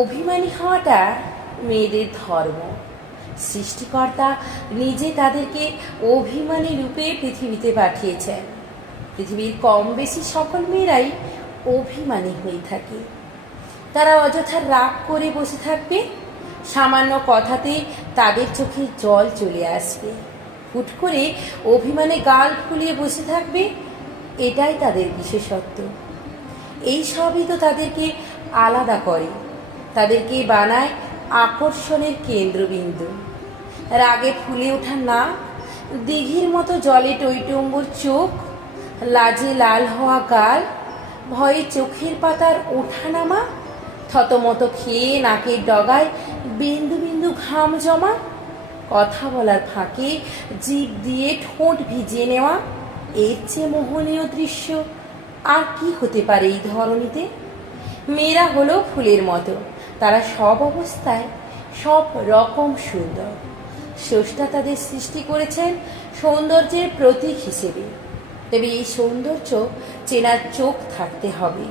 অভিমানী হওয়াটা মেয়েদের ধর্ম। সৃষ্টিকর্তা নিজে তাদেরকে অভিমানী রূপে পৃথিবীতে পাঠিয়েছেন। পৃথিবীর কম বেশি সকল মেয়েরাই অভিমানী হয়ে থাকে। তারা অযথা রাগ করে বসে থাকবে, সামান্য কথাতে তাদের চোখে জল চলে আসবে, হুট করে অভিমানে গাল ফুলিয়ে বসে থাকবে। এটাই তাদের বিশেষত্ব। এই সবই তো তাদেরকে আলাদা করে, তাদেরকে বানায় আকর্ষণের কেন্দ্রবিন্দু। রাগে ফুলে ওঠা নাক, দিঘির মতো জলে টইটম্বুর চোখ, লাজে লাল হওয়া গাল, ভয়ে চোখের পাতার ওঠানামা, থতমত খেয়ে নাকের ডগায় বিন্দু বিন্দু ঘাম জমা, কথা বলার ফাঁকে জিভ দিয়ে ঠোঁট ভিজিয়ে নেওয়া, এর চেয়ে মোহনীয় দৃশ্য আর কি হতে পারে এই ধরনীতে? মেয়েরা হলো ফুলের মতো, তারা সব অবস্থায় সব রকম সুন্দর। স্রষ্টা তাদের সৃষ্টি করেছেন সৌন্দর্যের প্রতীক হিসেবে। তবে এই সৌন্দর্য চেনার চোখ থাকতে হবে।